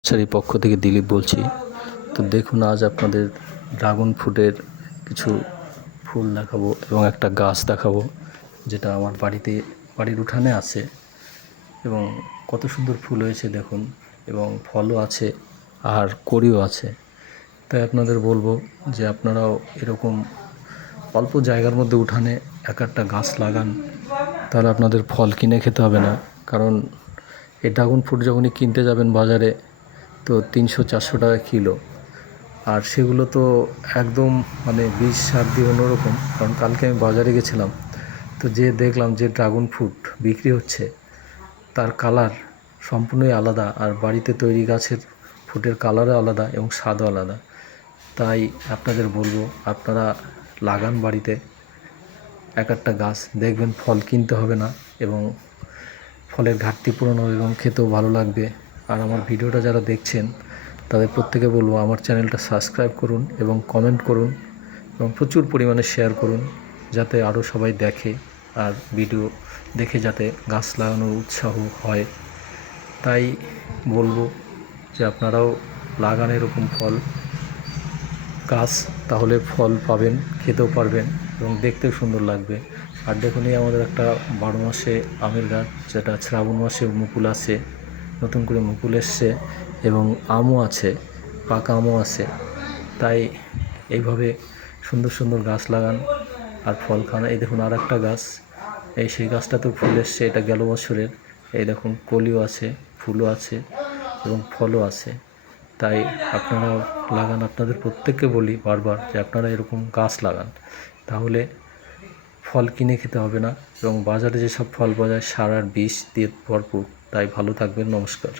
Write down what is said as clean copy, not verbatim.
নার্সারির পক্ষ থেকে দিলীপ বলছি। তো দেখুন, আজ আপনাদের ড্রাগন ফ্রুটের কিছু ফুল দেখাবো এবং একটা গাছ দেখাবো, যেটা আমার বাড়ির উঠানে আছে এবং কত সুন্দর ফুল হয়েছে দেখুন, এবং ফলও আছে আর কড়িও আছে। তাই আপনাদের বলবো যে আপনারাও এরকম অল্প জায়গার মধ্যে উঠানে একটা গাছ লাগান, তাহলে আপনাদের ফল কিনে খেতে হবে না। কারণ এই ড্রাগন ফ্রুট যখনই কিনতে যাবেন বাজারে, তো 300-400 টাকা কিলো, আর সেগুলো তো একদম বিষ সার দিয়ে অন্যরকম। কারণ কালকে আমি বাজারে গেছিলাম, তো দেখলাম যে ড্রাগন ফ্রুট বিক্রি হচ্ছে, তার কালার সম্পূর্ণই আলাদা, আর বাড়িতে তৈরি গাছের ফ্রুটের কালারও আলাদা এবং স্বাদও আলাদা। তাই আপনাদের বলবো, আপনারা লাগান বাড়িতে একটা গাছ, দেখবেন ফল কিনতে হবে না এবং ফলের ঘাটতি পূরণ হবে এবং খেতেও ভালো লাগবে। আর আমার ভিডিওটা যারা দেখছেন তাদের প্রত্যেকে বলবো, আমার চ্যানেলটা সাবস্ক্রাইব করুন এবং কমেন্ট করুন এবং প্রচুর পরিমাণে শেয়ার করুন, যাতে আরও সবাই দেখে আর ভিডিও দেখে যাতে গাছ লাগানোর উৎসাহ হয়। তাই বলবো যে আপনারাও লাগান এরকম ফল গাছ, তাহলে ফল পাবেন, খেতেও পারবেন এবং দেখতেও সুন্দর লাগবে। আর দেখুন, এই আমাদের একটা 12 মাসে আমের গাছ, যেটা শ্রাবণ মাসে মুকুল আসে, নতুন করে মুকুল এসছে এবং আমও আছে, পাকা আমও আছে। তাই এইভাবে সুন্দর সুন্দর গাছ লাগান আর ফল খান। এই দেখুন আর একটা গাছ, সেই গাছটাতেও ফুল এসছে, এটা গেল বছরের। এই দেখুন কলিও আছে, ফুলও আছে এবং ফলও আছে। তাই আপনারা লাগান। আপনাদের প্রত্যেককে বলি বারবার যে আপনারা এরকম গাছ লাগান, তাহলে ফল কিনে খেতে হবে না এবং বাজারে যেসব ফল পাওয়া যায় সার আর বিষ দিয়ে ভরপুর। তাই ভালো থাকবেন, নমস্কার।